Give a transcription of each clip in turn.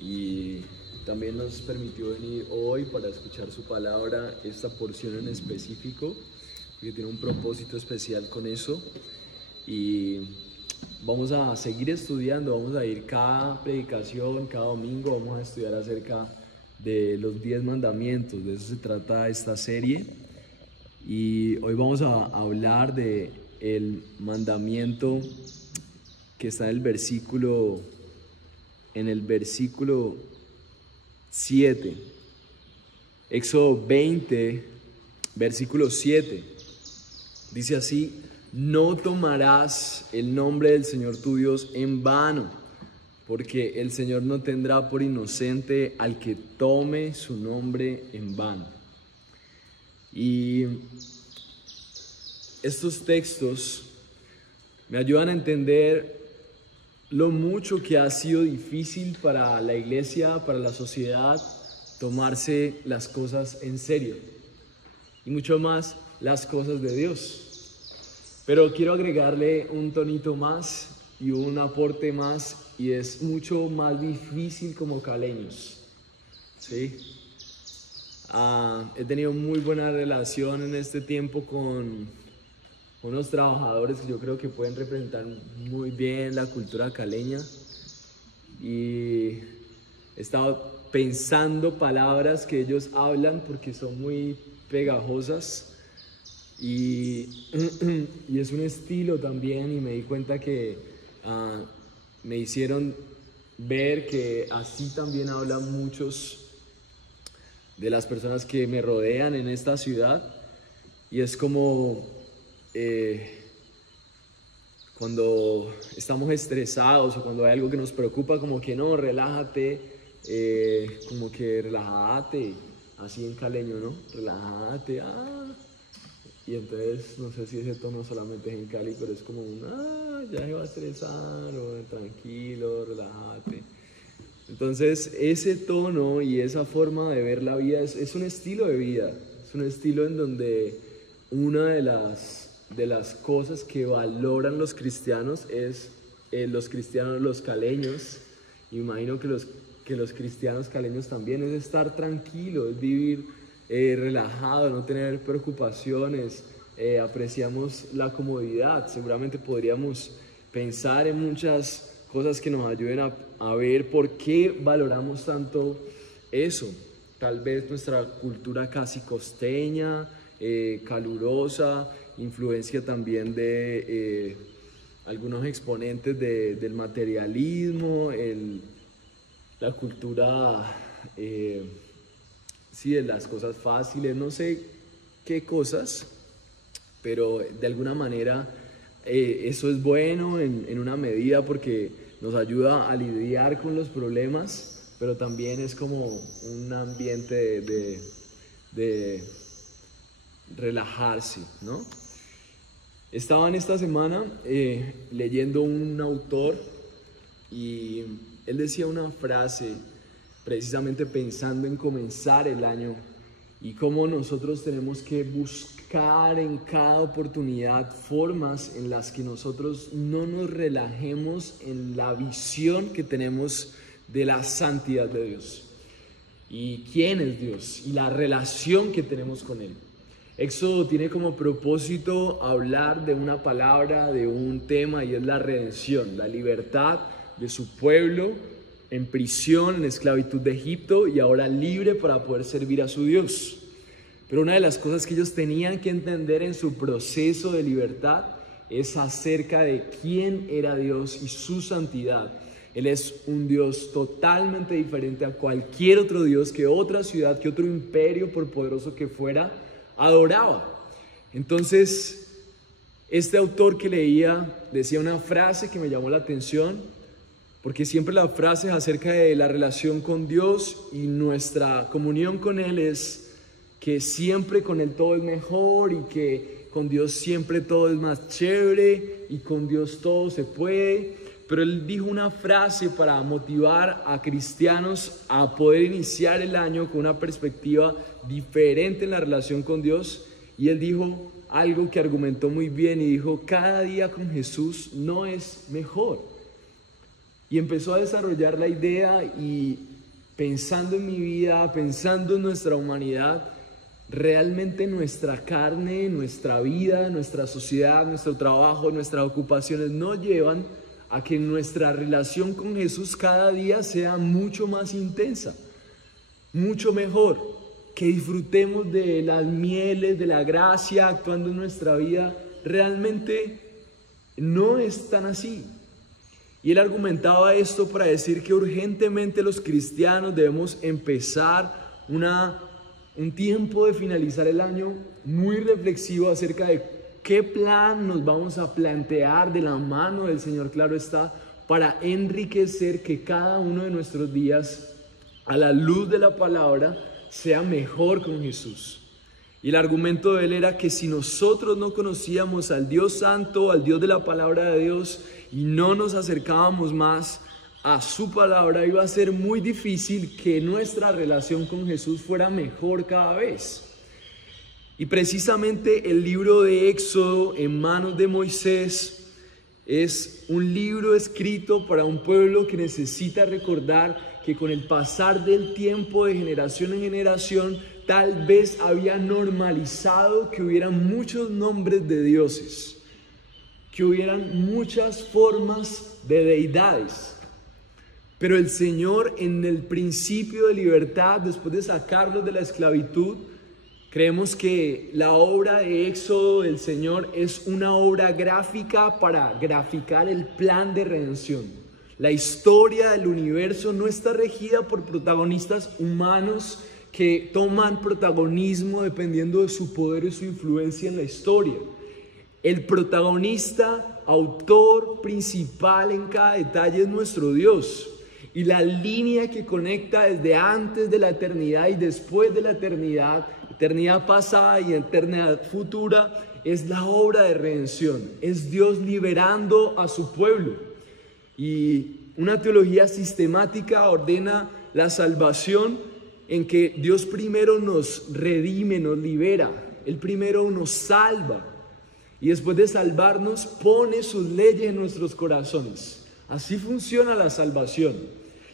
y también nos permitió venir hoy para escuchar su palabra, esta porción en específico, que tiene un propósito especial con eso. Y vamos a seguir estudiando, vamos a ir cada predicación, cada domingo, vamos a estudiar acerca de los 10 mandamientos. De eso se trata esta serie. Y hoy vamos a hablar de el mandamiento que está en el versículo 7. Éxodo 20, versículo 7. Dice así: no tomarás el nombre del Señor tu Dios en vano, porque el Señor no tendrá por inocente al que tome su nombre en vano. Y estos textos me ayudan a entender lo mucho que ha sido difícil para la iglesia, para la sociedad, tomarse las cosas en serio, y mucho más las cosas de Dios. Pero quiero agregarle un tonito más y un aporte más, y es mucho más difícil como caleños, ¿sí? He tenido muy buena relación en este tiempo con unos trabajadores que yo creo que pueden representar muy bien la cultura caleña, y he estado pensando palabras que ellos hablan porque son muy pegajosas, y es un estilo también, y me di cuenta que me hicieron ver que así también hablan muchos de las personas que me rodean en esta ciudad. Y es como cuando estamos estresados o cuando hay algo que nos preocupa, como que no, relájate, como que relájate, así en caleño, ¿no? Relájate, y entonces no sé si ese tono solamente es en Cali, pero es como ya se va a estresar, o tranquilo, relájate. Entonces ese tono y esa forma de ver la vida es un estilo de vida, es un estilo en donde una de las cosas que valoran los cristianos es, los caleños, imagino que los cristianos caleños también, es estar tranquilo, es vivir relajado, no tener preocupaciones, apreciamos la comodidad. Seguramente podríamos pensar en muchas cosas que nos ayuden a ver por qué valoramos tanto eso. Tal vez nuestra cultura casi costeña, calurosa, influencia también de algunos exponentes del materialismo, la cultura de las cosas fáciles, no sé qué cosas, pero de alguna manera eso es bueno en una medida, porque nos ayuda a lidiar con los problemas, pero también es como un ambiente de relajarse, ¿no? Estaba en esta semana leyendo un autor, y él decía una frase precisamente pensando en comenzar el año y cómo nosotros tenemos que buscar en cada oportunidad formas en las que nosotros no nos relajemos en la visión que tenemos de la santidad de Dios y quién es Dios y la relación que tenemos con Él. Éxodo tiene como propósito hablar de una palabra, de un tema, y es la redención, la libertad de su pueblo en prisión, en esclavitud de Egipto, y ahora libre para poder servir a su Dios. Pero una de las cosas que ellos tenían que entender en su proceso de libertad es acerca de quién era Dios y su santidad. Él es un Dios totalmente diferente a cualquier otro Dios que otra ciudad, que otro imperio, por poderoso que fuera, adoraba. Entonces, este autor que leía decía una frase que me llamó la atención, porque siempre la frase acerca de la relación con Dios y nuestra comunión con Él es que siempre con Él todo es mejor, y que con Dios siempre todo es más chévere, y con Dios todo se puede. Pero él dijo una frase para motivar a cristianos a poder iniciar el año con una perspectiva diferente en la relación con Dios, y él dijo algo que argumentó muy bien, y dijo: cada día con Jesús no es mejor. Y empezó a desarrollar la idea y pensando en mi vida, pensando en nuestra humanidad, realmente nuestra carne, nuestra vida, nuestra sociedad, nuestro trabajo, nuestras ocupaciones nos llevan a que nuestra relación con Jesús cada día sea mucho más intensa, mucho mejor, que disfrutemos de las mieles, de la gracia actuando en nuestra vida. Realmente no es tan así. Y él argumentaba esto para decir que urgentemente los cristianos debemos empezar un tiempo de finalizar el año muy reflexivo acerca de qué plan nos vamos a plantear de la mano del Señor, claro está, para enriquecer que cada uno de nuestros días, a la luz de la palabra, sea mejor con Jesús. Y el argumento de él era que si nosotros no conocíamos al Dios Santo, al Dios de la palabra de Dios, y no nos acercábamos más a su palabra, iba a ser muy difícil que nuestra relación con Jesús fuera mejor cada vez. Y precisamente el libro de Éxodo en manos de Moisés es un libro escrito para un pueblo que necesita recordar que con el pasar del tiempo, de generación en generación, tal vez había normalizado que hubieran muchos nombres de dioses, que hubieran muchas formas de deidades. Pero el Señor, en el principio de libertad, después de sacarlos de la esclavitud, creemos que la obra de Éxodo del Señor es una obra gráfica para graficar el plan de redención. La historia del universo no está regida por protagonistas humanos que toman protagonismo dependiendo de su poder y su influencia en la historia. El protagonista, autor principal en cada detalle es nuestro Dios. Y la línea que conecta desde antes de la eternidad y después de la eternidad, eternidad pasada y eternidad futura, es la obra de redención. Es Dios liberando a su pueblo. Y una teología sistemática ordena la salvación en que Dios primero nos redime, nos libera. Él primero nos salva. Y después de salvarnos, pone sus leyes en nuestros corazones. Así funciona la salvación.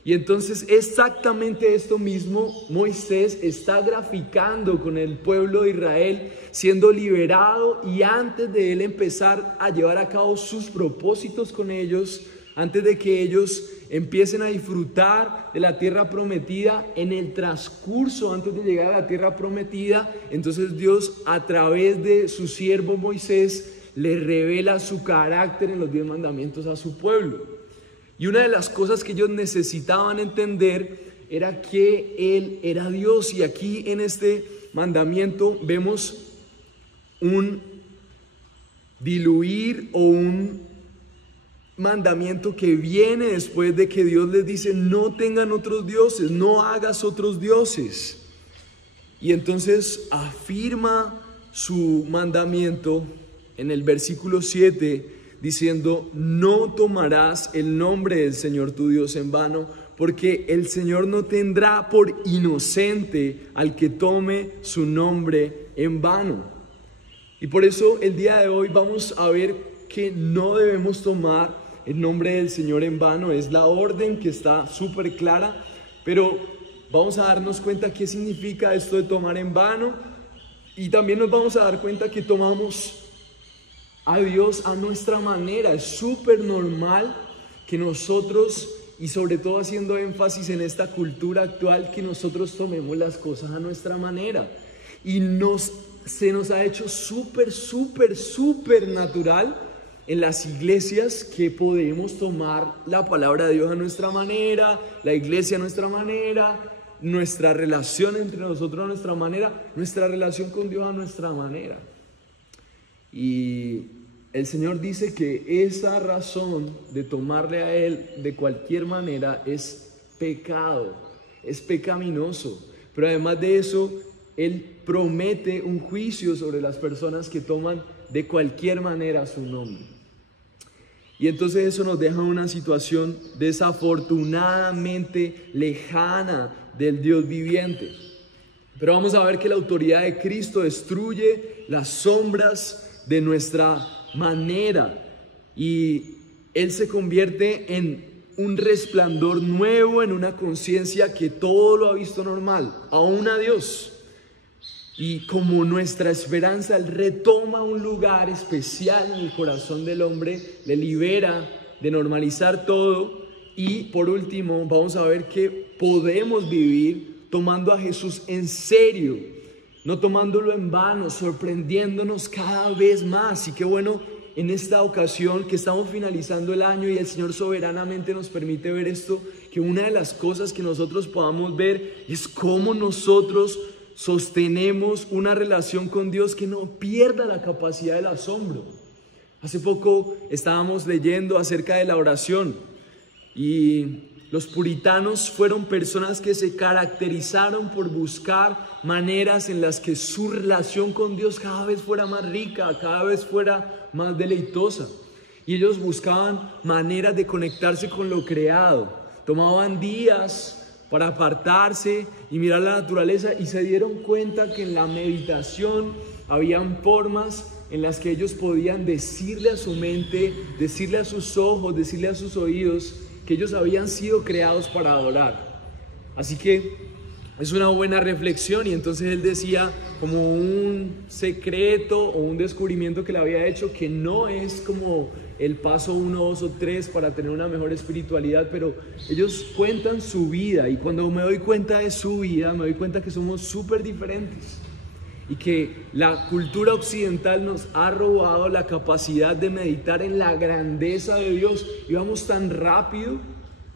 Y entonces exactamente esto mismo Moisés está graficando con el pueblo de Israel, siendo liberado, y antes de él empezar a llevar a cabo sus propósitos con ellos, antes de que ellos empiecen a disfrutar de la tierra prometida, en el transcurso antes de llegar a la tierra prometida, entonces Dios a través de su siervo Moisés le revela su carácter en los 10 mandamientos a su pueblo. Y una de las cosas que ellos necesitaban entender era que Él era Dios. Y aquí en este mandamiento vemos un diluir o un mandamiento que viene después de que Dios les dice: no tengan otros dioses, no hagas otros dioses. Y entonces afirma su mandamiento en el versículo 7 diciendo: no tomarás el nombre del Señor tu Dios en vano, porque el Señor no tendrá por inocente al que tome su nombre en vano. Y por eso el día de hoy vamos a ver que no debemos tomar el nombre del Señor en vano. Es la orden que está súper clara, pero vamos a darnos cuenta qué significa esto de tomar en vano, y también nos vamos a dar cuenta que tomamos a Dios a nuestra manera. Es súper normal que nosotros, y sobre todo haciendo énfasis en esta cultura actual, que nosotros tomemos las cosas a nuestra manera. Y se nos ha hecho súper natural en las iglesias que podemos tomar la palabra de Dios a nuestra manera, la iglesia a nuestra manera, nuestra relación entre nosotros a nuestra manera, nuestra relación con Dios a nuestra manera. Y el Señor dice que esa razón de tomarle a Él de cualquier manera es pecado, es pecaminoso. Pero además de eso, Él promete un juicio sobre las personas que toman de cualquier manera su nombre. Y entonces eso nos deja una situación desafortunadamente lejana del Dios viviente. Pero vamos a ver que la autoridad de Cristo destruye las sombras de nuestra manera, y Él se convierte en un resplandor nuevo, en una conciencia que todo lo ha visto normal, aún a Dios. Y como nuestra esperanza, Él retoma un lugar especial en el corazón del hombre, le libera de normalizar todo. Y por último, vamos a ver que podemos vivir tomando a Jesús en serio, no tomándolo en vano, sorprendiéndonos cada vez más. Y qué bueno en esta ocasión que estamos finalizando el año y el Señor soberanamente nos permite ver esto, que una de las cosas que nosotros podamos ver es cómo nosotros sostenemos una relación con Dios que no pierda la capacidad del asombro. Hace poco estábamos leyendo acerca de la oración y los puritanos fueron personas que se caracterizaron por buscar maneras en las que su relación con Dios cada vez fuera más rica, cada vez fuera más deleitosa. Y ellos buscaban maneras de conectarse con lo creado. Tomaban días para apartarse y mirar la naturaleza, y se dieron cuenta que en la meditación habían formas en las que ellos podían decirle a su mente, decirle a sus ojos, decirle a sus oídos que ellos habían sido creados para adorar. Así que es una buena reflexión. Y entonces él decía como un secreto o un descubrimiento que le había hecho, que no es como el paso 1, 2 o 3 para tener una mejor espiritualidad, pero ellos cuentan su vida, y cuando me doy cuenta de su vida, me doy cuenta que somos súper diferentes y que la cultura occidental nos ha robado la capacidad de meditar en la grandeza de Dios, y vamos tan rápido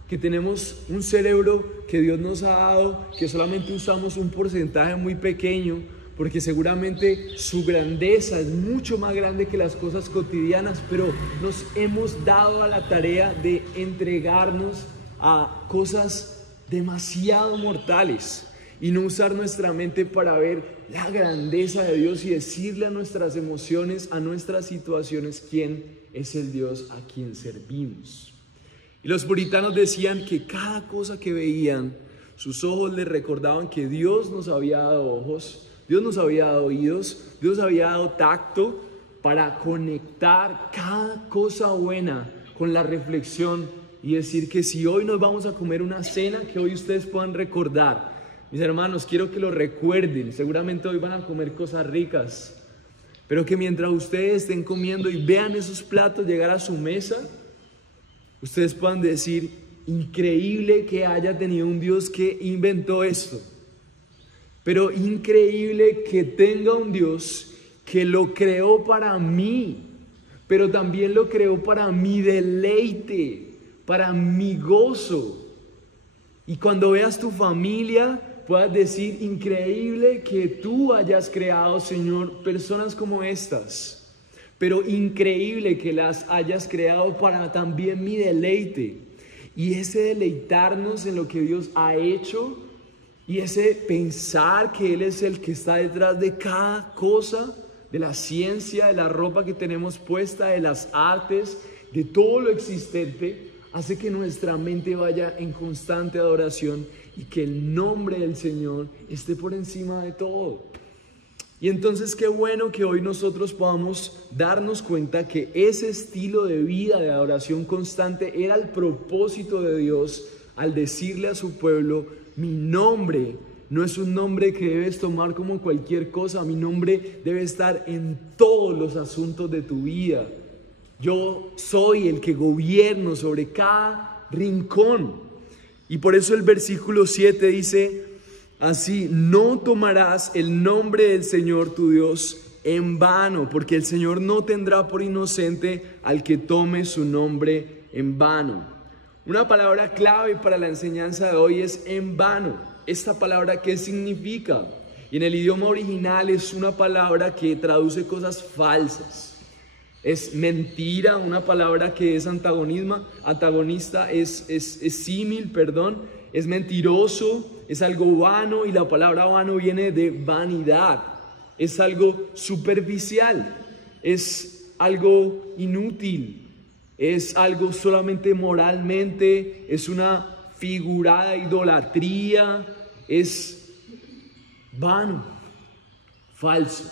que tenemos un cerebro que Dios nos ha dado, que solamente usamos un porcentaje muy pequeño, porque seguramente su grandeza es mucho más grande que las cosas cotidianas, pero nos hemos dado a la tarea de entregarnos a cosas demasiado mortales y no usar nuestra mente para ver la grandeza de Dios y decirle a nuestras emociones, a nuestras situaciones, quién es el Dios a quien servimos. Y los puritanos decían que cada cosa que veían, sus ojos les recordaban que Dios nos había dado ojos, Dios nos había dado oídos, Dios nos había dado tacto para conectar cada cosa buena con la reflexión y decir que si hoy nos vamos a comer una cena, que hoy ustedes puedan recordar. Mis hermanos, quiero que lo recuerden. Seguramente hoy van a comer cosas ricas, pero que mientras ustedes estén comiendo y vean esos platos llegar a su mesa, ustedes puedan decir: increíble que haya tenido un Dios que inventó esto, pero increíble que tenga un Dios que lo creó para mí, pero también lo creó para mi deleite, para mi gozo. Y cuando veas tu familia, puedas decir: increíble que tú hayas creado, Señor, personas como estas, pero increíble que las hayas creado para también mi deleite. Y ese deleitarnos en lo que Dios ha hecho, y ese pensar que Él es el que está detrás de cada cosa, de la ciencia, de la ropa que tenemos puesta, de las artes, de todo lo existente, hace que nuestra mente vaya en constante adoración y que el nombre del Señor esté por encima de todo. Y entonces qué bueno que hoy nosotros podamos darnos cuenta que ese estilo de vida de adoración constante era el propósito de Dios al decirle a su pueblo: mi nombre no es un nombre que debes tomar como cualquier cosa, mi nombre debe estar en todos los asuntos de tu vida. Yo soy el que gobierno sobre cada rincón. Y por eso el versículo 7 dice así: no tomarás el nombre del Señor tu Dios en vano, porque el Señor no tendrá por inocente al que tome su nombre en vano. Una palabra clave para la enseñanza de hoy es en vano. Esta palabra, ¿qué significa? Y en el idioma original es una palabra que traduce cosas falsas. Es mentira, una palabra que es antagonista, es símil, es mentiroso, es algo vano, y la palabra vano viene de vanidad. Es algo superficial, es algo inútil, es algo solamente moralmente, es una figurada idolatría, es vano, falso.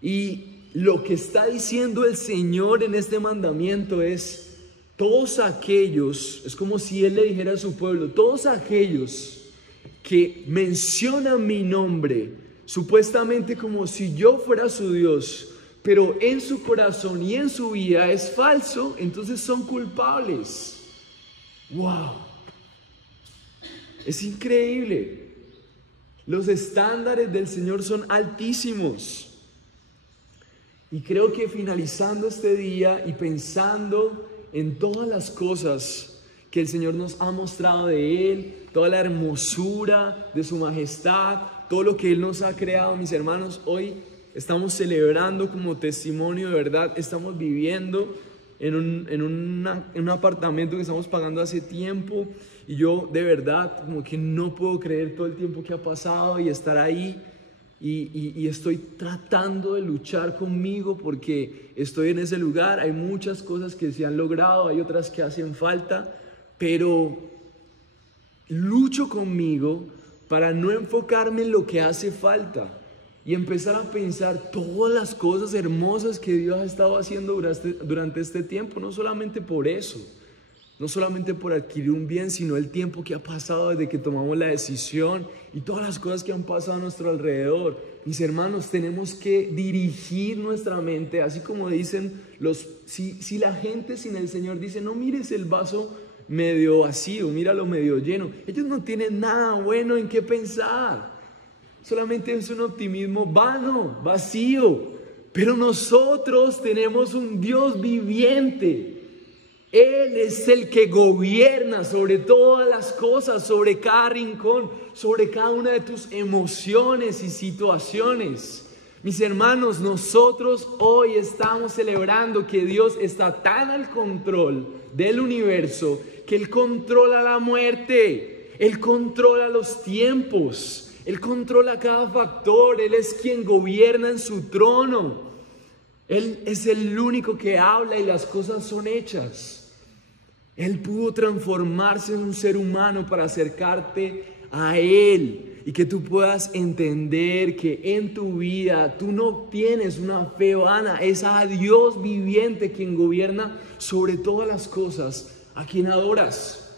Y lo que está diciendo el Señor en este mandamiento es: todos aquellos, es como si Él le dijera a su pueblo, todos aquellos que mencionan mi nombre, supuestamente como si yo fuera su Dios, pero en su corazón y en su vida es falso, entonces son culpables. ¡Wow! Es increíble. Los estándares del Señor son altísimos. Y creo que finalizando este día y pensando en todas las cosas que el Señor nos ha mostrado de Él, toda la hermosura de su majestad, todo lo que Él nos ha creado, mis hermanos, hoy estamos celebrando como testimonio de verdad, estamos viviendo en un apartamento que estamos pagando hace tiempo, y yo de verdad como que no puedo creer todo el tiempo que ha pasado y estar ahí, y estoy tratando de luchar conmigo porque estoy en ese lugar. Hay muchas cosas que se han logrado, hay otras que hacen falta, pero lucho conmigo para no enfocarme en lo que hace falta y empezar a pensar todas las cosas hermosas que Dios ha estado haciendo durante este tiempo. No solamente por eso, no solamente por adquirir un bien, sino el tiempo que ha pasado desde que tomamos la decisión y todas las cosas que han pasado a nuestro alrededor. Mis hermanos, tenemos que dirigir nuestra mente, así como dicen si la gente sin el Señor dice, no mires el vaso medio vacío, míralo medio lleno. Ellos no tienen nada bueno en qué pensar. Solamente es un optimismo vano, vacío. Pero nosotros tenemos un Dios viviente. Él es el que gobierna sobre todas las cosas, sobre cada rincón, sobre cada una de tus emociones y situaciones. Mis hermanos, nosotros hoy estamos celebrando que Dios está tan al control del universo que Él controla la muerte, Él controla los tiempos, Él controla cada factor, Él es quien gobierna en su trono. Él es el único que habla y las cosas son hechas. Él pudo transformarse en un ser humano para acercarte a Él y que tú puedas entender que en tu vida tú no tienes una fe vana, es a Dios viviente quien gobierna sobre todas las cosas, a quien adoras.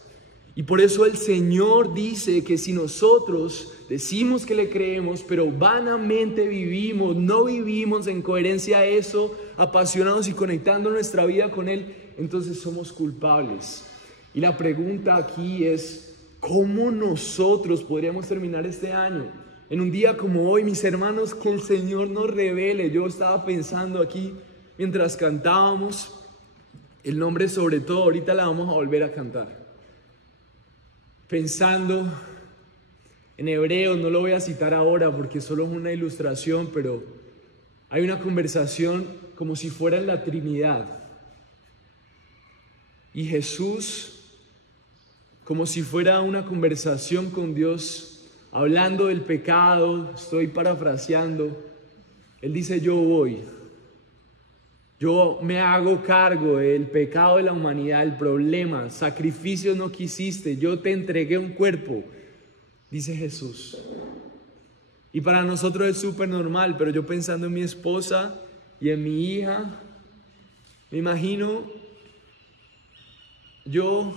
Y por eso el Señor dice que si nosotros decimos que le creemos, pero vanamente vivimos, no vivimos en coherencia a eso, apasionados y conectando nuestra vida con Él, entonces somos culpables. Y la pregunta aquí es, ¿cómo nosotros podríamos terminar este año? En un día como hoy, mis hermanos, que el Señor nos revele. Yo estaba pensando aquí, mientras cantábamos, el nombre sobre todo, ahorita la vamos a volver a cantar. Pensando en Hebreos, no lo voy a citar ahora porque solo es una ilustración, pero hay una conversación como si fuera en la Trinidad. Y Jesús, como si fuera una conversación con Dios, hablando del pecado, estoy parafraseando, Él dice, yo voy. Yo me hago cargo del pecado de la humanidad, el problema, sacrificios no quisiste, yo te entregué un cuerpo, dice Jesús. Y para nosotros es súper normal, pero yo pensando en mi esposa y en mi hija, me imagino yo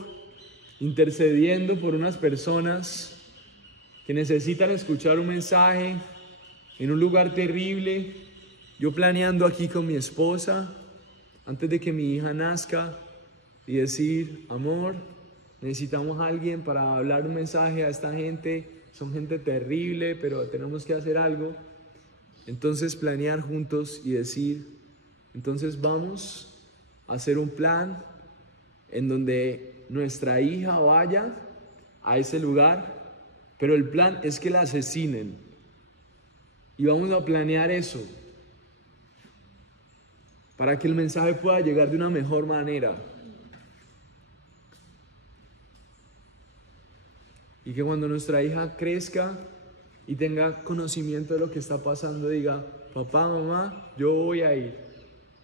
intercediendo por unas personas que necesitan escuchar un mensaje en un lugar terrible, yo planeando aquí con mi esposa antes de que mi hija nazca y decir, amor, necesitamos a alguien para hablar un mensaje a esta gente, son gente terrible, pero tenemos que hacer algo. Entonces planear juntos y decir, entonces vamos a hacer un plan en donde nuestra hija vaya a ese lugar, pero el plan es que la asesinen. Y vamos a planear eso para que el mensaje pueda llegar de una mejor manera. Y que cuando nuestra hija crezca y tenga conocimiento de lo que está pasando, diga, papá, mamá, yo voy a ir.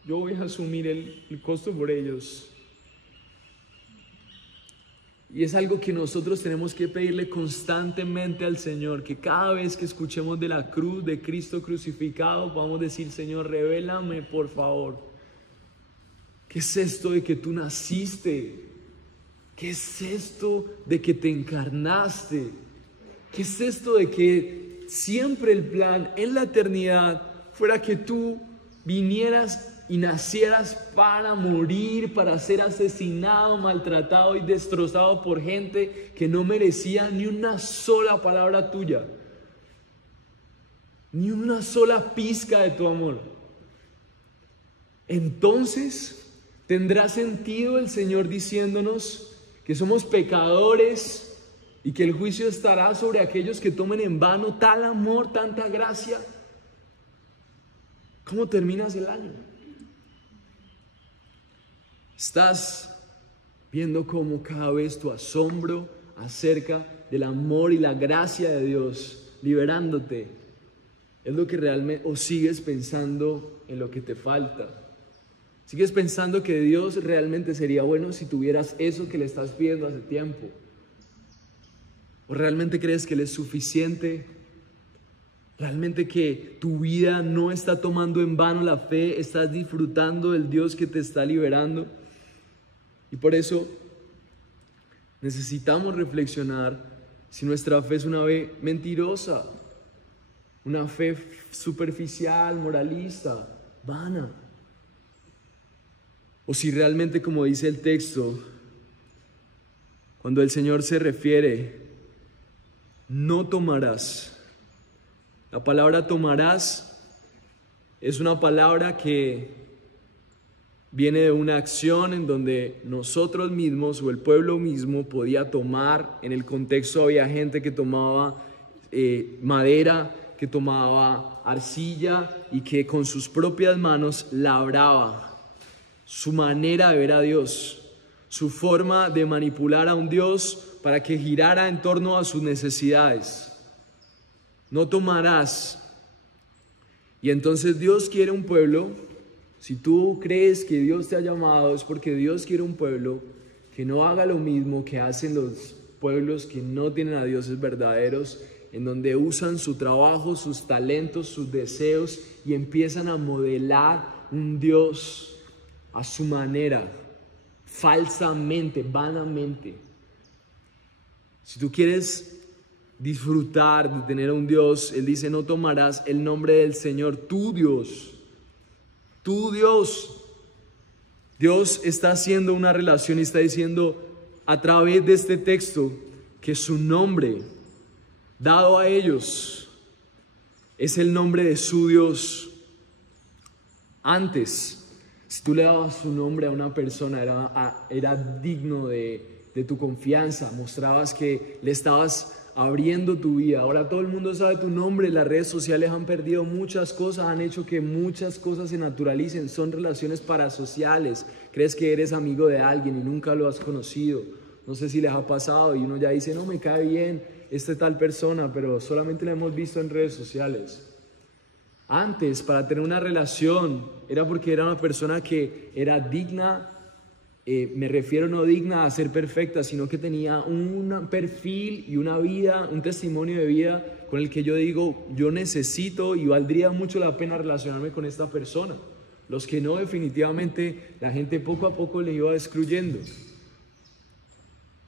Yo voy a asumir el costo por ellos. Y es algo que nosotros tenemos que pedirle constantemente al Señor, que cada vez que escuchemos de la cruz de Cristo crucificado, vamos a decir, Señor, revélame por favor ¿Qué es esto de que tú naciste? ¿Qué es esto de que te encarnaste? ¿Qué es esto de que siempre el plan en la eternidad fuera que tú vinieras y nacieras para morir, para ser asesinado, maltratado y destrozado por gente que no merecía ni una sola palabra tuya, ni una sola pizca de tu amor? Entonces tendrá sentido el Señor diciéndonos que somos pecadores y que el juicio estará sobre aquellos que tomen en vano tal amor, tanta gracia. ¿Cómo terminas el año? Estás viendo cómo cada vez tu asombro acerca del amor y la gracia de Dios liberándote es lo que realmente, o sigues pensando en lo que te falta. Sigues pensando que Dios realmente sería bueno si tuvieras eso que le estás pidiendo hace tiempo. ¿O realmente crees que Él es suficiente? ¿Realmente que tu vida no está tomando en vano la fe? ¿Estás disfrutando del Dios que te está liberando? Y por eso necesitamos reflexionar si nuestra fe es una fe mentirosa, una fe superficial, moralista, vana. O si realmente, como dice el texto, cuando el Señor se refiere, no tomarás. La palabra tomarás es una palabra que viene de una acción en donde nosotros mismos o el pueblo mismo podía tomar. En el contexto había gente que tomaba madera, que tomaba arcilla y que con sus propias manos labraba. Su manera de ver a Dios, su forma de manipular a un Dios para que girara en torno a sus necesidades. No tomarás. Y entonces Dios quiere un pueblo. Si tú crees que Dios te ha llamado, es porque Dios quiere un pueblo que no haga lo mismo que hacen los pueblos que no tienen a dioses verdaderos, en donde usan su trabajo, sus talentos, sus deseos y empiezan a modelar un Dios a su manera, falsamente, vanamente. Si tú quieres disfrutar de tener a un Dios, Él dice: no tomarás el nombre del Señor, tu Dios. Tu Dios. Dios está haciendo una relación y está diciendo a través de este texto que su nombre dado a ellos es el nombre de su Dios. Antes, si tú le dabas su nombre a una persona, era digno de tu confianza, mostrabas que le estabas abriendo tu vida. Ahora todo el mundo sabe tu nombre, las redes sociales han perdido muchas cosas, han hecho que muchas cosas se naturalicen, son relaciones parasociales. Crees que eres amigo de alguien y nunca lo has conocido. No sé si les ha pasado y uno ya dice: no, me cae bien tal persona, pero solamente la hemos visto en redes sociales. Antes, para tener una relación, era porque era una persona que era digna. Me refiero no digna a ser perfecta, sino que tenía un perfil y una vida, un testimonio de vida con el que yo digo: yo necesito y valdría mucho la pena relacionarme con esta persona. Los que no, definitivamente la gente poco a poco le iba excluyendo.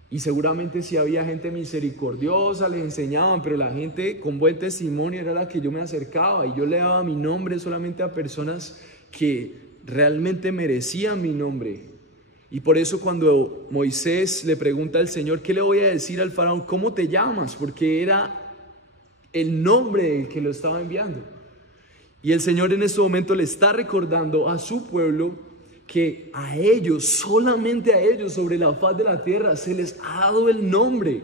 Y seguramente si había gente misericordiosa, les enseñaban, pero la gente con buen testimonio era la que yo me acercaba, y yo le daba mi nombre solamente a personas que realmente merecían mi nombre. Y por eso cuando Moisés le pregunta al Señor: ¿qué le voy a decir al faraón? ¿Cómo te llamas? Porque era el nombre del que lo estaba enviando. Y el Señor en este momento le está recordando a su pueblo que a ellos, solamente a ellos, sobre la faz de la tierra se les ha dado el nombre.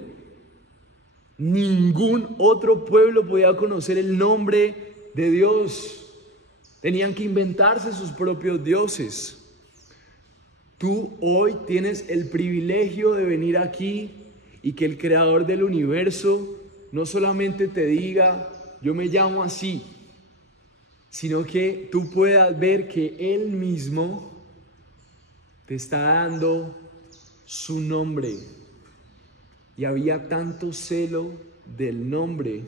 Ningún otro pueblo podía conocer el nombre de Dios. Tenían que inventarse sus propios dioses. Tú hoy tienes el privilegio de venir aquí y que el creador del universo no solamente te diga: yo me llamo así, sino que tú puedas ver que Él mismo te está dando su nombre. Y había tanto celo del nombre,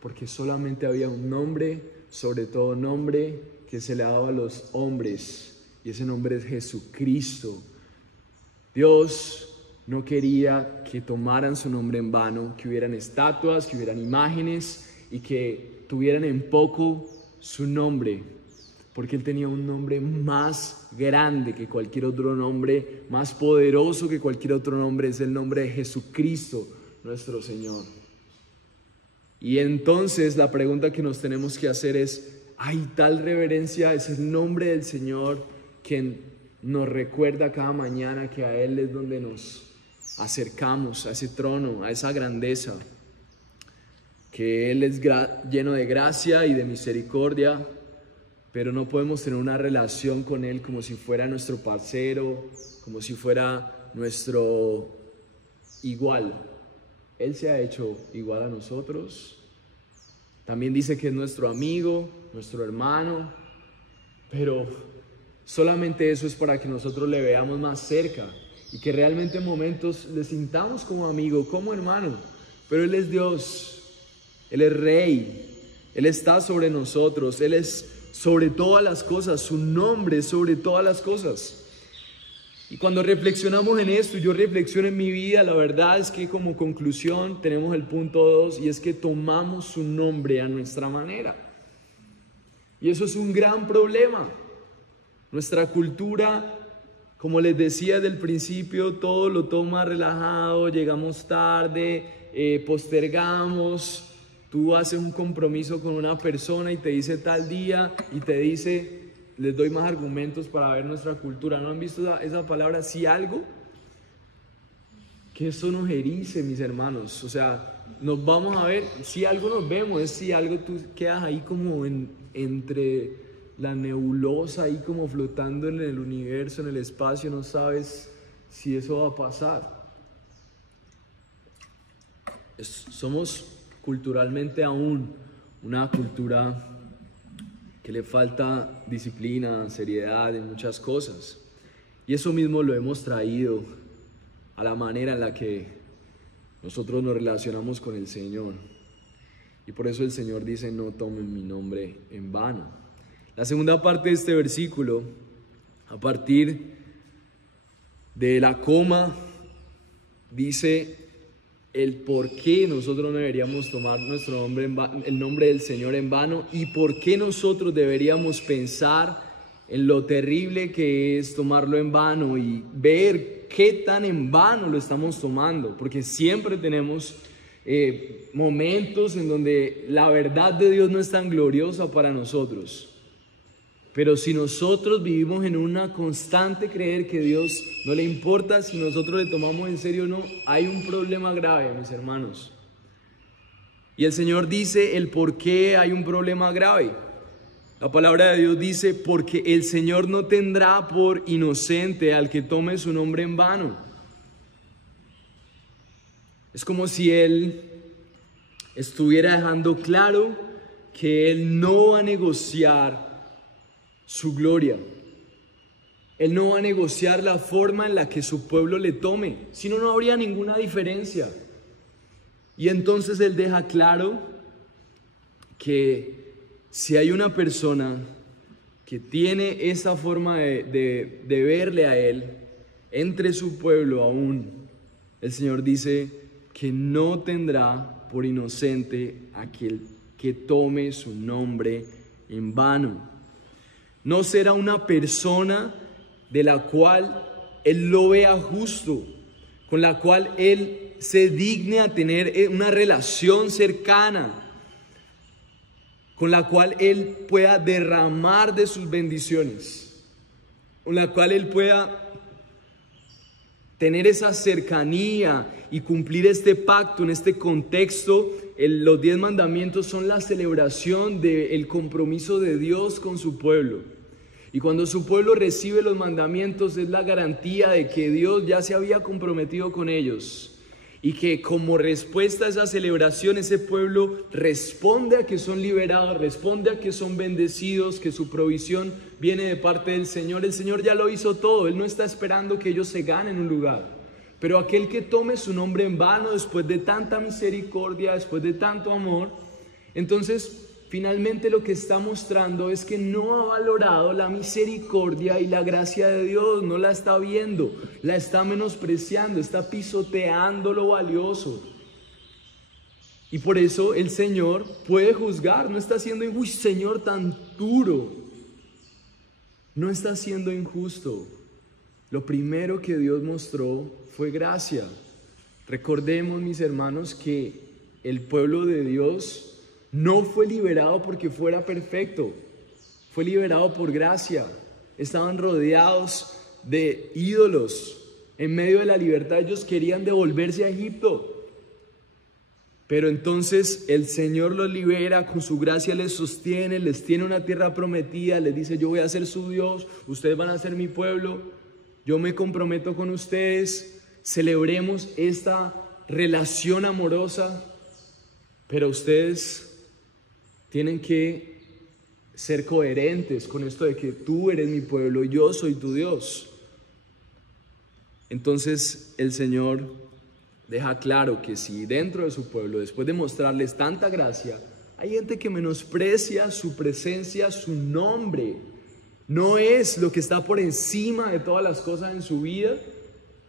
porque solamente había un nombre, sobre todo nombre, que se le daba a los hombres, y ese nombre es Jesucristo. Dios no quería que tomaran su nombre en vano, que hubieran estatuas, que hubieran imágenes y que tuvieran en poco su nombre, porque Él tenía un nombre más grande que cualquier otro nombre, más poderoso que cualquier otro nombre, es el nombre de Jesucristo, nuestro Señor. Y entonces la pregunta que nos tenemos que hacer es, ¿hay tal reverencia? Es el nombre del Señor que nos recuerda cada mañana que a Él es donde nos acercamos, a ese trono, a esa grandeza, que Él es lleno de gracia y de misericordia, pero no podemos tener una relación con Él como si fuera nuestro parcero, como si fuera nuestro igual. Él se ha hecho igual a nosotros. También dice que es nuestro amigo, nuestro hermano, pero solamente eso es para que nosotros le veamos más cerca y que realmente en momentos le sintamos como amigo, como hermano. Pero Él es Dios, Él es Rey, Él está sobre nosotros, Él es sobre todas las cosas, su nombre es sobre todas las cosas. Y cuando reflexionamos en esto, yo reflexiono en mi vida, la verdad es que como conclusión tenemos el punto 2 y es que tomamos su nombre a nuestra manera. Y eso es un gran problema. Nuestra cultura, como les decía desde el principio, todo lo toma relajado, llegamos tarde, postergamos. Tú haces un compromiso con una persona y te dice tal día y te dice... Les doy más argumentos para ver nuestra cultura. ¿No han visto esa palabra, si algo? Que eso nos erice, mis hermanos. O sea, nos vamos a ver, si algo nos vemos, es si algo tú quedas ahí como entre la nebulosa, ahí como flotando en el universo, en el espacio, no sabes si eso va a pasar. Somos culturalmente aún una cultura que le falta disciplina, seriedad en muchas cosas. Y eso mismo lo hemos traído a la manera en la que nosotros nos relacionamos con el Señor. Y por eso el Señor dice, no tomen mi nombre en vano. La segunda parte de este versículo, a partir de la coma, dice el por qué nosotros no deberíamos tomar nuestro nombre el nombre del Señor en vano y por qué nosotros deberíamos pensar en lo terrible que es tomarlo en vano y ver qué tan en vano lo estamos tomando, porque siempre tenemos momentos en donde la verdad de Dios no es tan gloriosa para nosotros. Pero si nosotros vivimos en una constante creer que Dios no le importa si nosotros le tomamos en serio o no, hay un problema grave, mis hermanos. Y el Señor dice el por qué hay un problema grave. La palabra de Dios dice, porque el Señor no tendrá por inocente al que tome su nombre en vano. Es como si Él estuviera dejando claro que Él no va a negociar su gloria. Él no va a negociar la forma en la que su pueblo le tome, si no, no habría ninguna diferencia. Y entonces Él deja claro que si hay una persona que tiene esa forma de verle a Él entre su pueblo aún, el Señor dice que no tendrá por inocente aquel que tome su nombre en vano. No será una persona de la cual Él lo vea justo, con la cual Él se digne a tener una relación cercana, con la cual Él pueda derramar de sus bendiciones, con la cual Él pueda tener esa cercanía y cumplir este pacto en este contexto. Los 10 mandamientos son la celebración del compromiso de Dios con su pueblo. Y cuando su pueblo recibe los mandamientos es la garantía de que Dios ya se había comprometido con ellos. Y que como respuesta a esa celebración ese pueblo responde a que son liberados, responde a que son bendecidos, que su provisión viene de parte del Señor. El Señor ya lo hizo todo, Él no está esperando que ellos se ganen un lugar. Pero aquel que tome su nombre en vano después de tanta misericordia, después de tanto amor, entonces finalmente lo que está mostrando es que no ha valorado la misericordia y la gracia de Dios, no la está viendo, la está menospreciando, está pisoteando lo valioso. Y por eso el Señor puede juzgar, no está siendo injusto. Uy, Señor, tan duro. No está siendo injusto. Lo primero que Dios mostró fue gracia. Recordemos, mis hermanos, que el pueblo de Dios no fue liberado porque fuera perfecto, fue liberado por gracia. Estaban rodeados de ídolos. En medio de la libertad ellos querían devolverse a Egipto. Pero entonces el Señor los libera, con su gracia les sostiene, les tiene una tierra prometida, les dice: yo voy a ser su Dios, ustedes van a ser mi pueblo, yo me comprometo con ustedes, celebremos esta relación amorosa, pero ustedes tienen que ser coherentes con esto de que tú eres mi pueblo y yo soy tu Dios. Entonces el Señor deja claro que si dentro de su pueblo, después de mostrarles tanta gracia, hay gente que menosprecia su presencia, su nombre, no es lo que está por encima de todas las cosas en su vida,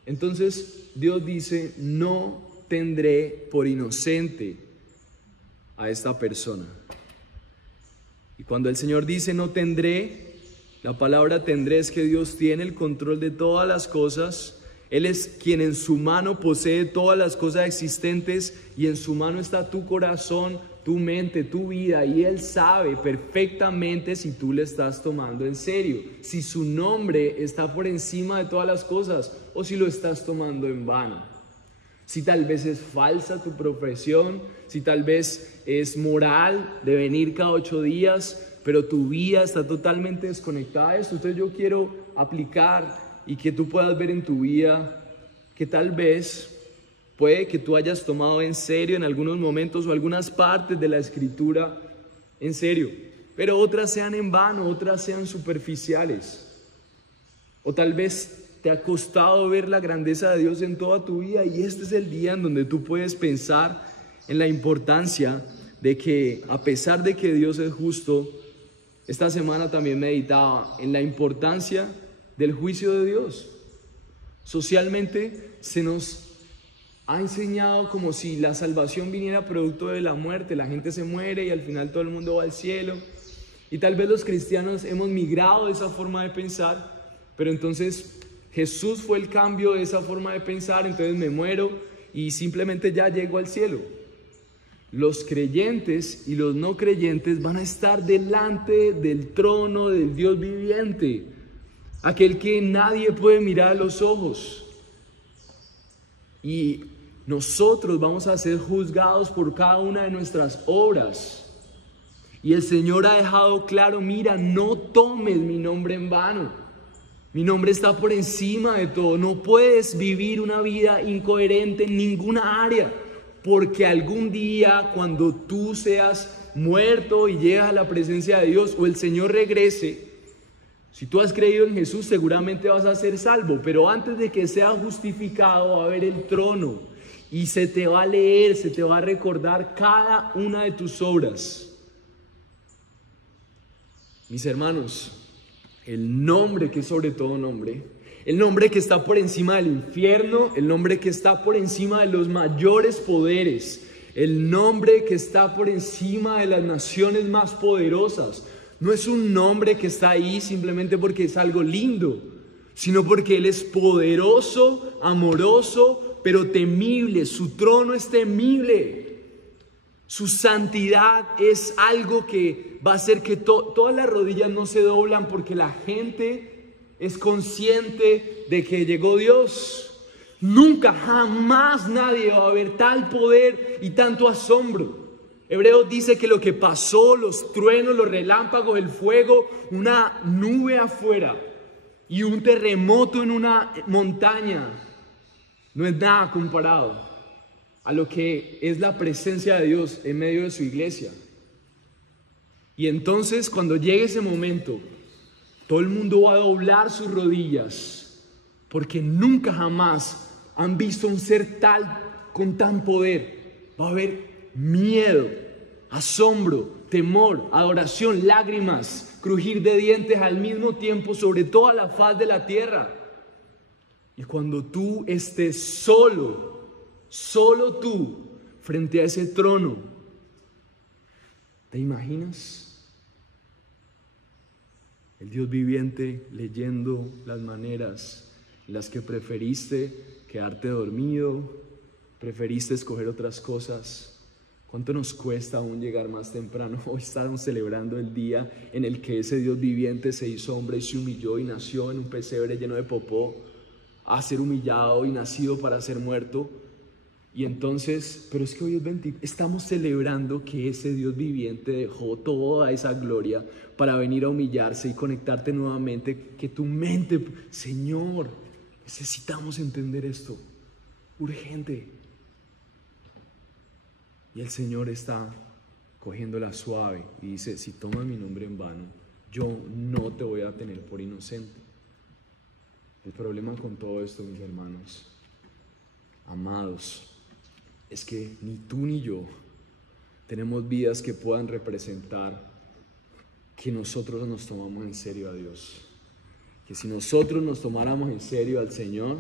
entonces Dios dice: no tendré por inocente a esta persona. Y cuando el Señor dice no tendré, la palabra tendré es que Dios tiene el control de todas las cosas. Él es quien en su mano posee todas las cosas existentes, y en su mano está tu corazón, tu mente, tu vida, y Él sabe perfectamente si tú le estás tomando en serio, si su nombre está por encima de todas las cosas o si lo estás tomando en vano. Si tal vez es falsa tu profesión, si tal vez es moral de venir cada 8 días, pero tu vida está totalmente desconectada de esto. Entonces yo quiero aplicar y que tú puedas ver en tu vida que tal vez puede que tú hayas tomado en serio en algunos momentos o algunas partes de la Escritura en serio, pero otras sean en vano, otras sean superficiales. O tal vez te ha costado ver la grandeza de Dios en toda tu vida, y este es el día en donde tú puedes pensar en la importancia de que, a pesar de que Dios es justo, esta semana también meditaba en la importancia del juicio de Dios. Socialmente se nos ha enseñado como si la salvación viniera producto de la muerte. La gente se muere y al final todo el mundo va al cielo. Y tal vez los cristianos hemos migrado de esa forma de pensar, pero entonces Jesús fue el cambio de esa forma de pensar. Entonces me muero y simplemente ya llego al cielo. Los creyentes y los no creyentes van a estar delante del trono del Dios viviente, aquel que nadie puede mirar a los ojos. Y nosotros vamos a ser juzgados por cada una de nuestras obras. Y el Señor ha dejado claro: mira, no tomes mi nombre en vano. Mi nombre está por encima de todo. No puedes vivir una vida incoherente en ninguna área, porque algún día, cuando tú seas muerto y llegas a la presencia de Dios, o el Señor regrese, si tú has creído en Jesús, seguramente vas a ser salvo, pero antes de que seas justificado va a haber el trono y se te va a leer, se te va a recordar cada una de tus obras. Mis hermanos, el nombre que es sobre todo nombre, el nombre que está por encima del infierno, el nombre que está por encima de los mayores poderes, el nombre que está por encima de las naciones más poderosas, no es un nombre que está ahí simplemente porque es algo lindo, sino porque Él es poderoso, amoroso, pero temible. Su trono es temible. Su santidad es algo que va a hacer que todas las rodillas no se doblan, porque la gente es consciente de que llegó Dios. Nunca, jamás nadie va a ver tal poder y tanto asombro. Hebreos dice que lo que pasó, los truenos, los relámpagos, el fuego, una nube afuera y un terremoto en una montaña, no es nada comparado a lo que es la presencia de Dios en medio de su iglesia. Y entonces, cuando llegue ese momento, todo el mundo va a doblar sus rodillas, porque nunca jamás han visto un ser tal, con tan poder. Va a haber miedo, asombro, temor, adoración, lágrimas, crujir de dientes al mismo tiempo sobre toda la faz de la tierra. Y cuando tú estés solo tú, frente a ese trono, ¿te imaginas? El Dios viviente leyendo las maneras en las que preferiste quedarte dormido, preferiste escoger otras cosas. ¿Cuánto nos cuesta aún llegar más temprano? Hoy estamos celebrando el día en el que ese Dios viviente se hizo hombre y se humilló y nació en un pesebre lleno de popó, a ser humillado y nacido para ser muerto. Y entonces, pero es que hoy es 20, estamos celebrando que ese Dios viviente dejó toda esa gloria para venir a humillarse y conectarte nuevamente, que tu mente, Señor, necesitamos entender esto, urgente. Y el Señor está cogiéndola suave y dice, si tomas mi nombre en vano, yo no te voy a tener por inocente. El problema con todo esto, mis hermanos, amados, es que ni tú ni yo tenemos vidas que puedan representar que nosotros nos tomamos en serio a Dios. Que si nosotros nos tomáramos en serio al Señor,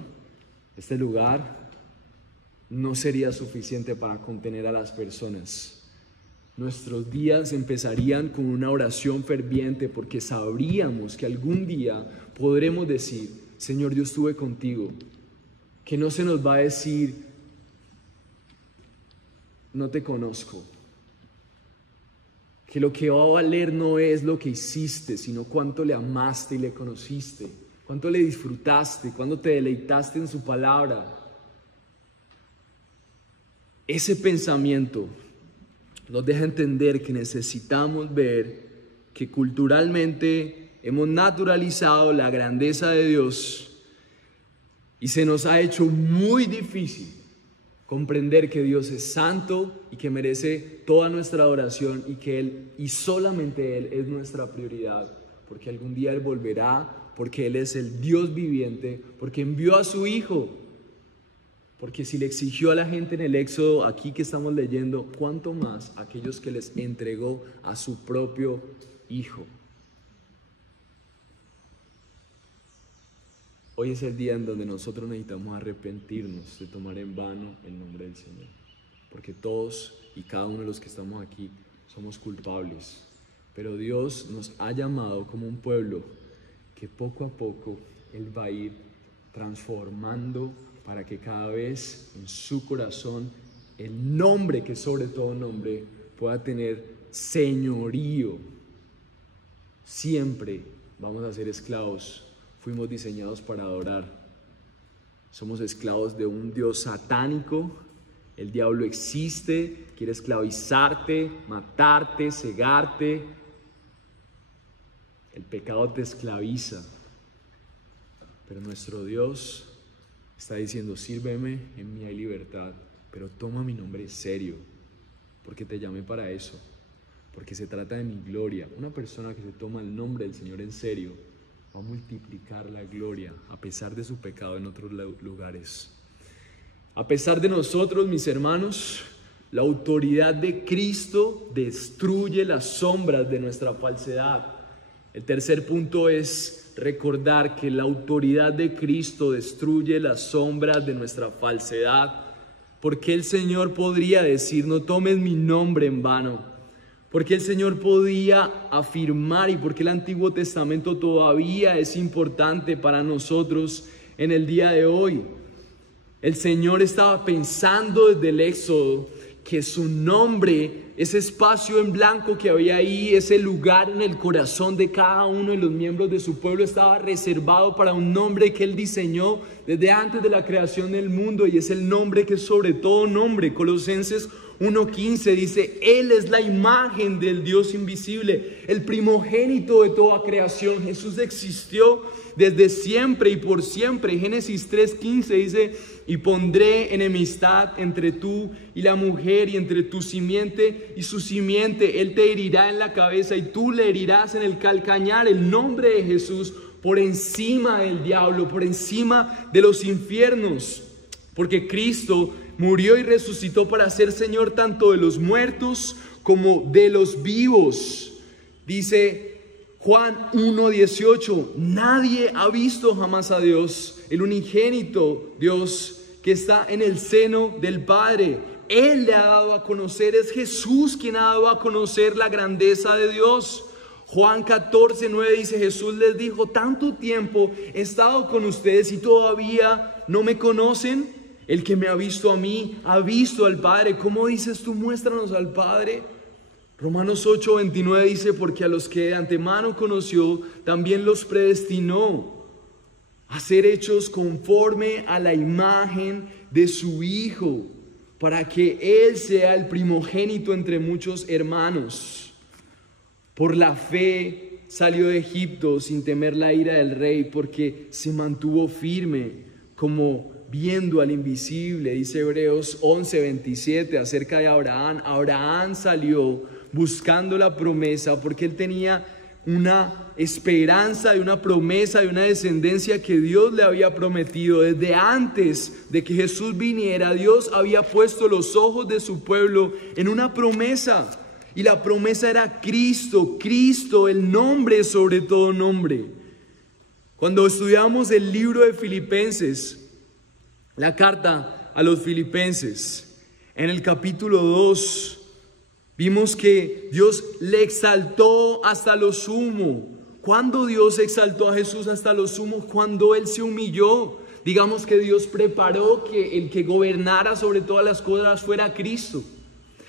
este lugar no sería suficiente para contener a las personas. Nuestros días empezarían con una oración ferviente porque sabríamos que algún día podremos decir, Señor, yo estuve contigo. Que no se nos va a decir, no te conozco. Que lo que va a valer no es lo que hiciste, sino cuánto le amaste y le conociste, cuánto le disfrutaste, cuánto te deleitaste en su palabra. Ese pensamiento nos deja entender que necesitamos ver que culturalmente hemos naturalizado la grandeza de Dios y se nos ha hecho muy difícil comprender que Dios es santo y que merece toda nuestra adoración y que Él y solamente Él es nuestra prioridad, porque algún día Él volverá, porque Él es el Dios viviente, porque envió a su Hijo, porque si le exigió a la gente en el Éxodo aquí que estamos leyendo, ¿cuánto más a aquellos que les entregó a su propio Hijo? Hoy es el día en donde nosotros necesitamos arrepentirnos de tomar en vano el nombre del Señor. Porque todos y cada uno de los que estamos aquí somos culpables. Pero Dios nos ha llamado como un pueblo que poco a poco Él va a ir transformando para que cada vez en su corazón el nombre que sobre todo nombre pueda tener señorío. Siempre vamos a ser esclavos. Fuimos diseñados para adorar. Somos esclavos de un Dios satánico. El diablo existe, quiere esclavizarte, matarte, cegarte. El pecado te esclaviza. Pero nuestro Dios está diciendo, sírveme, en mí hay libertad, pero toma mi nombre en serio, porque te llamé para eso, porque se trata de mi gloria. Una persona que se toma el nombre del Señor en serio va a multiplicar la gloria a pesar de su pecado en otros lugares. A pesar de nosotros, mis hermanos, la autoridad de Cristo destruye las sombras de nuestra falsedad. El tercer punto es recordar que la autoridad de Cristo destruye las sombras de nuestra falsedad. Porque el Señor podría decir, no tomes mi nombre en vano. Porque el Señor podía afirmar y porque el Antiguo Testamento todavía es importante para nosotros en el día de hoy. El Señor estaba pensando desde el Éxodo que su nombre, ese espacio en blanco que había ahí, ese lugar en el corazón de cada uno de los miembros de su pueblo estaba reservado para un nombre que Él diseñó desde antes de la creación del mundo, y es el nombre que es sobre todo nombre. Colosenses 1:15 dice, Él es la imagen del Dios invisible, el primogénito de toda creación. Jesús existió desde siempre y por siempre. Génesis 3:15 dice, y pondré enemistad entre tú y la mujer y entre tu simiente y su simiente. Él te herirá en la cabeza y tú le herirás en el calcañar. El nombre de Jesús por encima del diablo, por encima de los infiernos. Porque Cristo murió y resucitó para ser Señor tanto de los muertos como de los vivos. Dice Juan 1:18, nadie ha visto jamás a Dios, el unigénito Dios que está en el seno del Padre. Él le ha dado a conocer, es Jesús quien ha dado a conocer la grandeza de Dios. Juan 14:9 dice, Jesús les dijo, tanto tiempo he estado con ustedes y todavía no me conocen. El que me ha visto a mí, ha visto al Padre. ¿Cómo dices tú? Muéstranos al Padre. Romanos 8:29 dice, porque a los que de antemano conoció, también los predestinó a ser hechos conforme a la imagen de su Hijo, para que Él sea el primogénito entre muchos hermanos. Por la fe salió de Egipto sin temer la ira del rey, porque se mantuvo firme como viendo al invisible. Dice Hebreos 11:27 acerca de Abraham. Abraham salió buscando la promesa porque él tenía una esperanza de una promesa, de una descendencia que Dios le había prometido. Desde antes de que Jesús viniera, Dios había puesto los ojos de su pueblo en una promesa. Y la promesa era Cristo, Cristo, el nombre sobre todo nombre. Cuando estudiamos el libro de Filipenses, la carta a los Filipenses, en el capítulo 2, vimos que Dios le exaltó hasta lo sumo. ¿Cuándo Dios exaltó a Jesús hasta lo sumo? Cuando Él se humilló. Digamos que Dios preparó que el que gobernara sobre todas las cosas fuera Cristo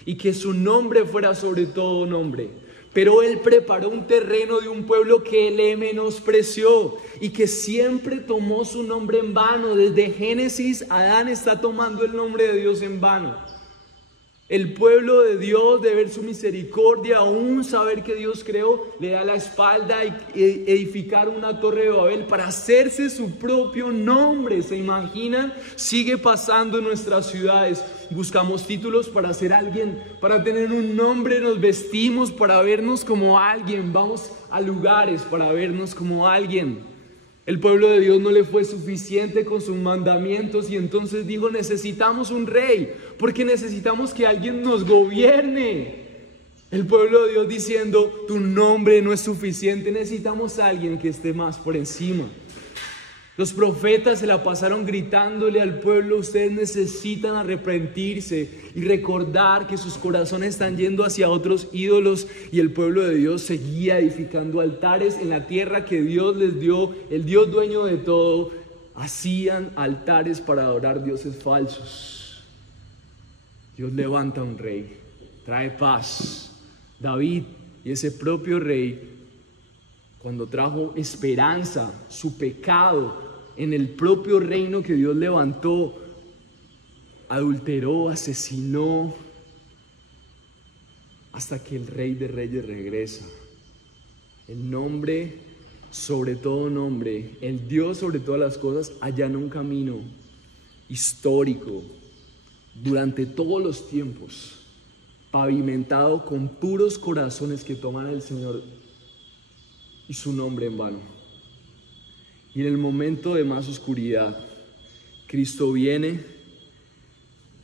y que su nombre fuera sobre todo nombre. Pero Él preparó un terreno de un pueblo que le menospreció y que siempre tomó su nombre en vano. Desde Génesis, Adán está tomando el nombre de Dios en vano. El pueblo de Dios, de ver su misericordia, aún saber que Dios creó, le da la espalda y edificar una torre de Babel para hacerse su propio nombre. ¿Se imaginan? Sigue pasando en nuestras ciudades. Buscamos títulos para ser alguien, para tener un nombre, nos vestimos para vernos como alguien, vamos a lugares para vernos como alguien. El pueblo de Dios no le fue suficiente con sus mandamientos y entonces dijo, necesitamos un rey, porque necesitamos que alguien nos gobierne. El pueblo de Dios diciendo, tu nombre no es suficiente, necesitamos a alguien que esté más por encima. Los profetas se la pasaron gritándole al pueblo, ustedes necesitan arrepentirse y recordar que sus corazones están yendo hacia otros ídolos, y el pueblo de Dios seguía edificando altares en la tierra que Dios les dio, el Dios dueño de todo. Hacían altares para adorar dioses falsos. Dios levanta un rey, trae paz. David y ese propio rey, cuando trajo esperanza, su pecado en el propio reino que Dios levantó, adulteró, asesinó, hasta que el Rey de Reyes regresa. El nombre sobre todo nombre, el Dios sobre todas las cosas, allana un camino histórico durante todos los tiempos, pavimentado con puros corazones que toman al Señor y su nombre en vano. Y en el momento de más oscuridad, Cristo viene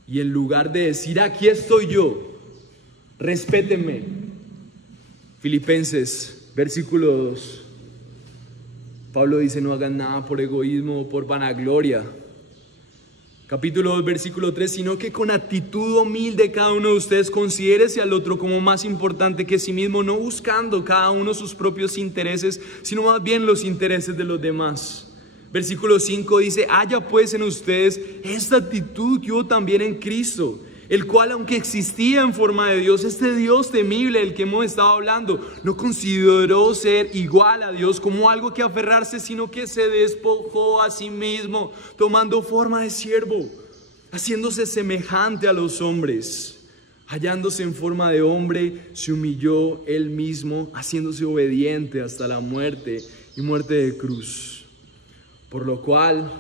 y en lugar de decir, aquí estoy yo, respétenme. Filipenses, versículo 2. Pablo dice, no hagan nada por egoísmo o por vanagloria. Capítulo 2, versículo 3, sino que con actitud humilde cada uno de ustedes considérese al otro como más importante que sí mismo, no buscando cada uno sus propios intereses, sino más bien los intereses de los demás. Versículo 5 dice, haya pues en ustedes esta actitud que hubo también en Cristo, el cual, aunque existía en forma de Dios, este Dios temible del que hemos estado hablando, no consideró ser igual a Dios como algo que aferrarse, sino que se despojó a sí mismo, tomando forma de siervo, haciéndose semejante a los hombres. Hallándose en forma de hombre, se humilló él mismo, haciéndose obediente hasta la muerte y muerte de cruz. Por lo cual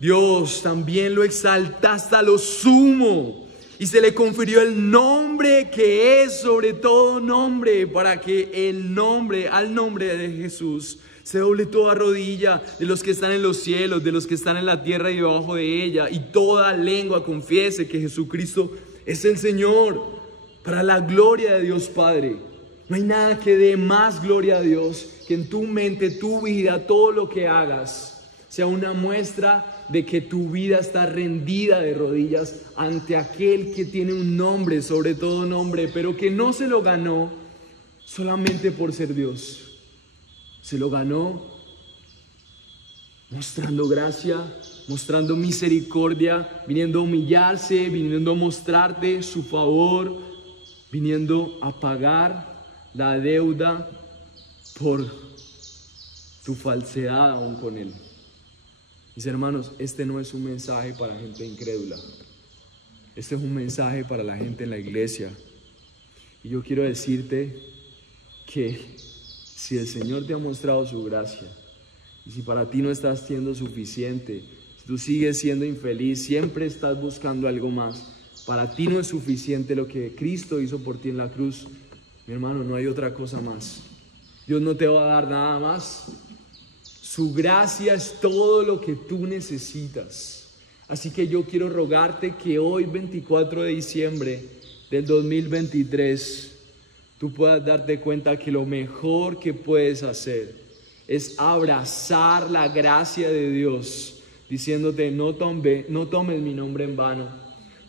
Dios también lo exalta hasta lo sumo y se le confirió el nombre que es sobre todo nombre, para que al nombre de Jesús Se doble toda rodilla de los que están en los cielos, de los que están en la tierra y debajo de ella, y toda lengua confiese que Jesucristo es el Señor, para la gloria de Dios Padre. No hay nada que dé más gloria a Dios que en tu mente, tu vida, todo lo que hagas sea una muestra de que tu vida está rendida de rodillas ante aquel que tiene un nombre, sobre todo nombre, pero que no se lo ganó solamente por ser Dios. Se lo ganó mostrando gracia, mostrando misericordia, viniendo a humillarse, viniendo a mostrarte su favor, viniendo a pagar la deuda por tu falsedad aún con Él. Mis hermanos, este no es un mensaje para gente incrédula. Este es un mensaje para la gente en la iglesia. Y yo quiero decirte que si el Señor te ha mostrado su gracia, y si para ti no estás siendo suficiente, si tú sigues siendo infeliz, siempre estás buscando algo más, para ti no es suficiente lo que Cristo hizo por ti en la cruz, mi hermano, no hay otra cosa más. Dios no te va a dar nada más. Su gracia es todo lo que tú necesitas. Así que yo quiero rogarte que hoy, 24 de diciembre del 2023, tú puedas darte cuenta que lo mejor que puedes hacer es abrazar la gracia de Dios, diciéndote: no tomes mi nombre en vano,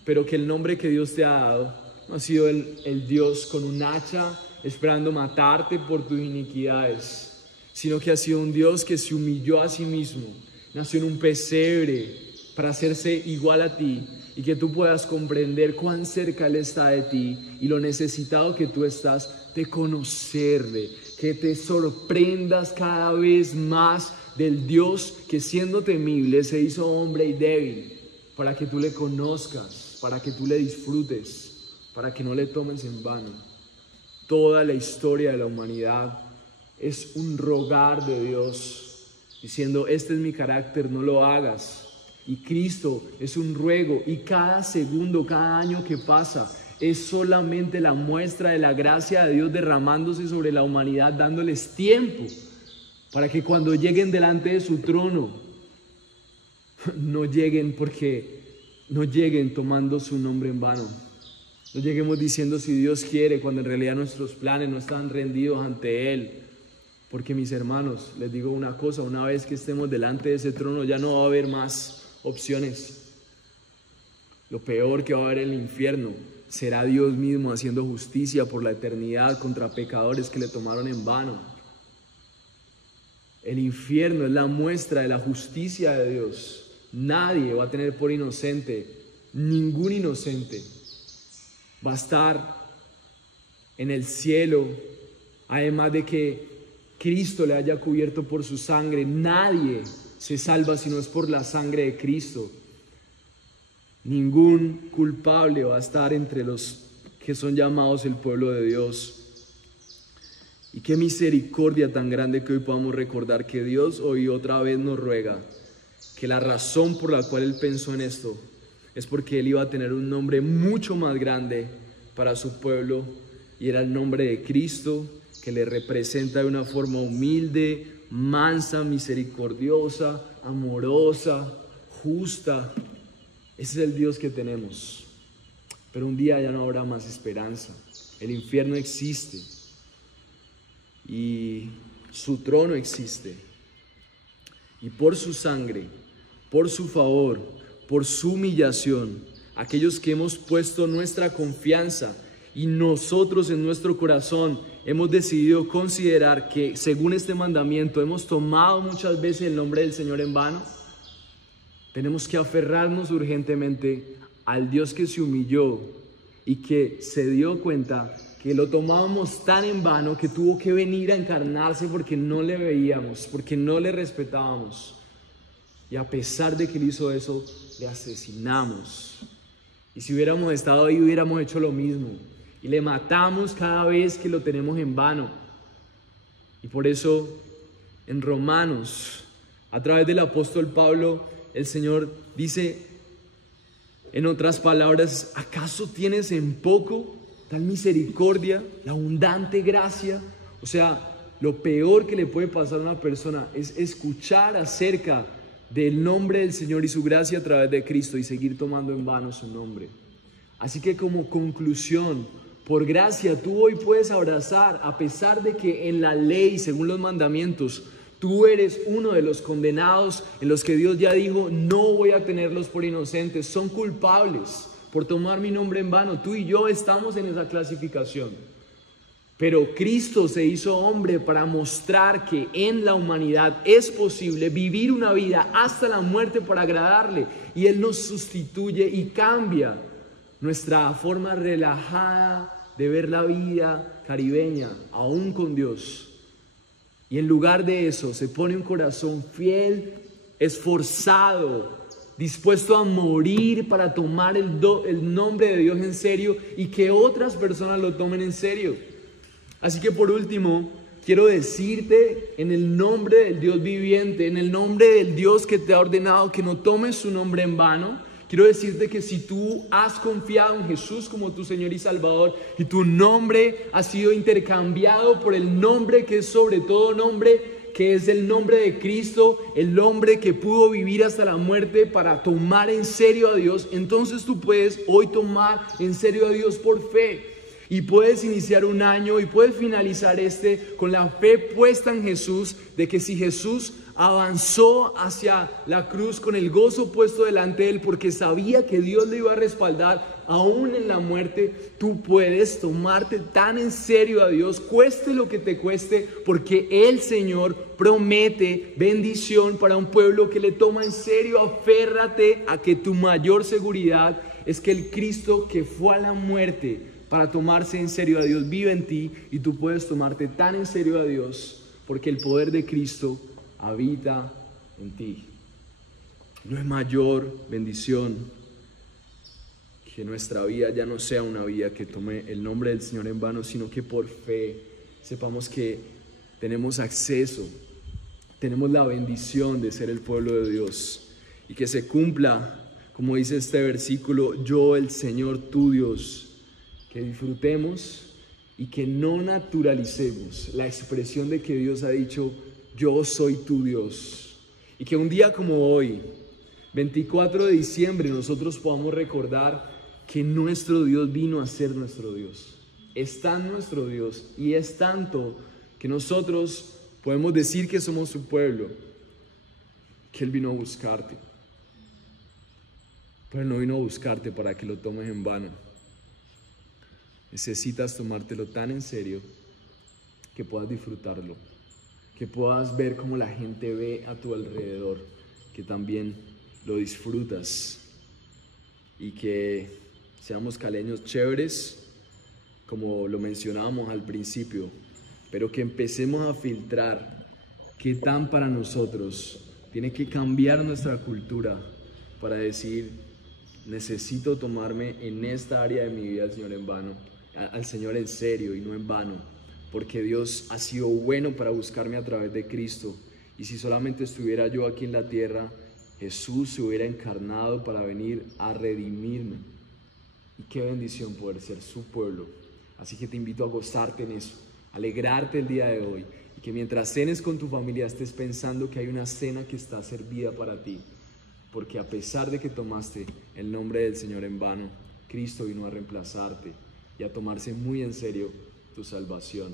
pero que el nombre que Dios te ha dado no ha sido el Dios con un hacha esperando matarte por tus iniquidades, sino que ha sido un Dios que se humilló a sí mismo, nació en un pesebre para hacerse igual a ti, y que tú puedas comprender cuán cerca Él está de ti y lo necesitado que tú estás de conocerle, que te sorprendas cada vez más del Dios que, siendo temible, se hizo hombre y débil, para que tú le conozcas, para que tú le disfrutes, para que no le tomes en vano. Toda la historia de la humanidad es un rogar de Dios, diciendo: este es mi carácter, no lo hagas. Y Cristo es un ruego, y cada segundo, cada año que pasa es solamente la muestra de la gracia de Dios derramándose sobre la humanidad, dándoles tiempo para que cuando lleguen delante de su trono no lleguen tomando su nombre en vano. No lleguemos diciendo si Dios quiere, cuando en realidad nuestros planes no están rendidos ante Él. Porque, mis hermanos, les digo una cosa: una vez que estemos delante de ese trono ya no va a haber más opciones. Lo peor que va a haber en el infierno será Dios mismo haciendo justicia por la eternidad contra pecadores que le tomaron en vano. El infierno es la muestra de la justicia de Dios. Nadie va a tener por inocente, ningún inocente va a estar en el cielo, además de que Cristo le haya cubierto por su sangre. Nadie se salva si no es por la sangre de Cristo. Ningún culpable va a estar entre los que son llamados el pueblo de Dios. Y qué misericordia tan grande que hoy podamos recordar que Dios hoy otra vez nos ruega que la razón por la cual Él pensó en esto es porque Él iba a tener un nombre mucho más grande para su pueblo, y era el nombre de Cristo, que le representa de una forma humilde, mansa, misericordiosa, amorosa, justa. Ese es el Dios que tenemos. Pero un día ya no habrá más esperanza. El infierno existe y su trono existe. Y por su sangre, por su favor, por su humillación, aquellos que hemos puesto nuestra confianza y nosotros en nuestro corazón hemos decidido considerar que, según este mandamiento, hemos tomado muchas veces el nombre del Señor en vano, tenemos que aferrarnos urgentemente al Dios que se humilló y que se dio cuenta que lo tomábamos tan en vano que tuvo que venir a encarnarse porque no le veíamos, porque no le respetábamos. Y a pesar de que Él hizo eso, le asesinamos. Y si hubiéramos estado ahí, hubiéramos hecho lo mismo. Y le matamos cada vez que lo tenemos en vano. Y por eso, en Romanos, a través del apóstol Pablo, el Señor dice, en otras palabras: ¿acaso tienes en poco tal misericordia, la abundante gracia? O sea, lo peor que le puede pasar a una persona es escuchar acerca del nombre del Señor y su gracia a través de Cristo y seguir tomando en vano su nombre. Así que como conclusión, por gracia tú hoy puedes abrazar, a pesar de que en la ley, según los mandamientos, tú eres uno de los condenados en los que Dios ya dijo, no voy a tenerlos por inocentes, son culpables por tomar mi nombre en vano. Tú y yo estamos en esa clasificación. Pero Cristo se hizo hombre para mostrar que en la humanidad es posible vivir una vida hasta la muerte para agradarle. Y Él nos sustituye y cambia nuestra forma relajada de ver la vida caribeña, aún con Dios. Y en lugar de eso se pone un corazón fiel, esforzado, dispuesto a morir para tomar el nombre de Dios en serio y que otras personas lo tomen en serio. Así que por último, quiero decirte en el nombre del Dios viviente, en el nombre del Dios que te ha ordenado que no tomes su nombre en vano, quiero decirte que si tú has confiado en Jesús como tu Señor y Salvador y tu nombre ha sido intercambiado por el nombre que es sobre todo nombre, que es el nombre de Cristo, el hombre que pudo vivir hasta la muerte para tomar en serio a Dios, entonces tú puedes hoy tomar en serio a Dios por fe. Y puedes iniciar un año y puedes finalizar con la fe puesta en Jesús, de que si Jesús avanzó hacia la cruz con el gozo puesto delante de él porque sabía que Dios le iba a respaldar aún en la muerte, tú puedes tomarte tan en serio a Dios, cueste lo que te cueste, porque el Señor promete bendición para un pueblo que le toma en serio. Aférrate a que tu mayor seguridad es que el Cristo que fue a la muerte para tomarse en serio a Dios vive en ti, y tú puedes tomarte tan en serio a Dios porque el poder de Cristo habita en ti. No hay mayor bendición que nuestra vida ya no sea una vida que tome el nombre del Señor en vano, sino que por fe sepamos que tenemos acceso, tenemos la bendición de ser el pueblo de Dios, y que se cumpla, como dice este versículo, yo el Señor tu Dios. Que disfrutemos y que no naturalicemos la expresión de que Dios ha dicho, yo soy tu Dios. Y que un día como hoy, 24 de diciembre, nosotros podamos recordar que nuestro Dios vino a ser nuestro Dios. Es tan nuestro Dios y es tanto que nosotros podemos decir que somos su pueblo, que Él vino a buscarte. Pero Él no vino a buscarte para que lo tomes en vano. Necesitas tomártelo tan en serio que puedas disfrutarlo, que puedas ver cómo la gente ve a tu alrededor, que también lo disfrutas, y que seamos caleños chéveres, como lo mencionábamos al principio, pero que empecemos a filtrar qué tan para nosotros tiene que cambiar nuestra cultura para decir, necesito tomarme en esta área de mi vida al Señor en serio y no en vano, porque Dios ha sido bueno para buscarme a través de Cristo, y si solamente estuviera yo aquí en la tierra, Jesús se hubiera encarnado para venir a redimirme. Y qué bendición poder ser su pueblo. Así que te invito a gozarte en eso, alegrarte el día de hoy, y que mientras cenes con tu familia estés pensando que hay una cena que está servida para ti, porque a pesar de que tomaste el nombre del Señor en vano, Cristo vino a reemplazarte y a tomarse muy en serio tu salvación.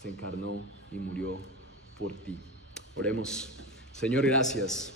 Se encarnó y murió por ti. Oremos. Señor, gracias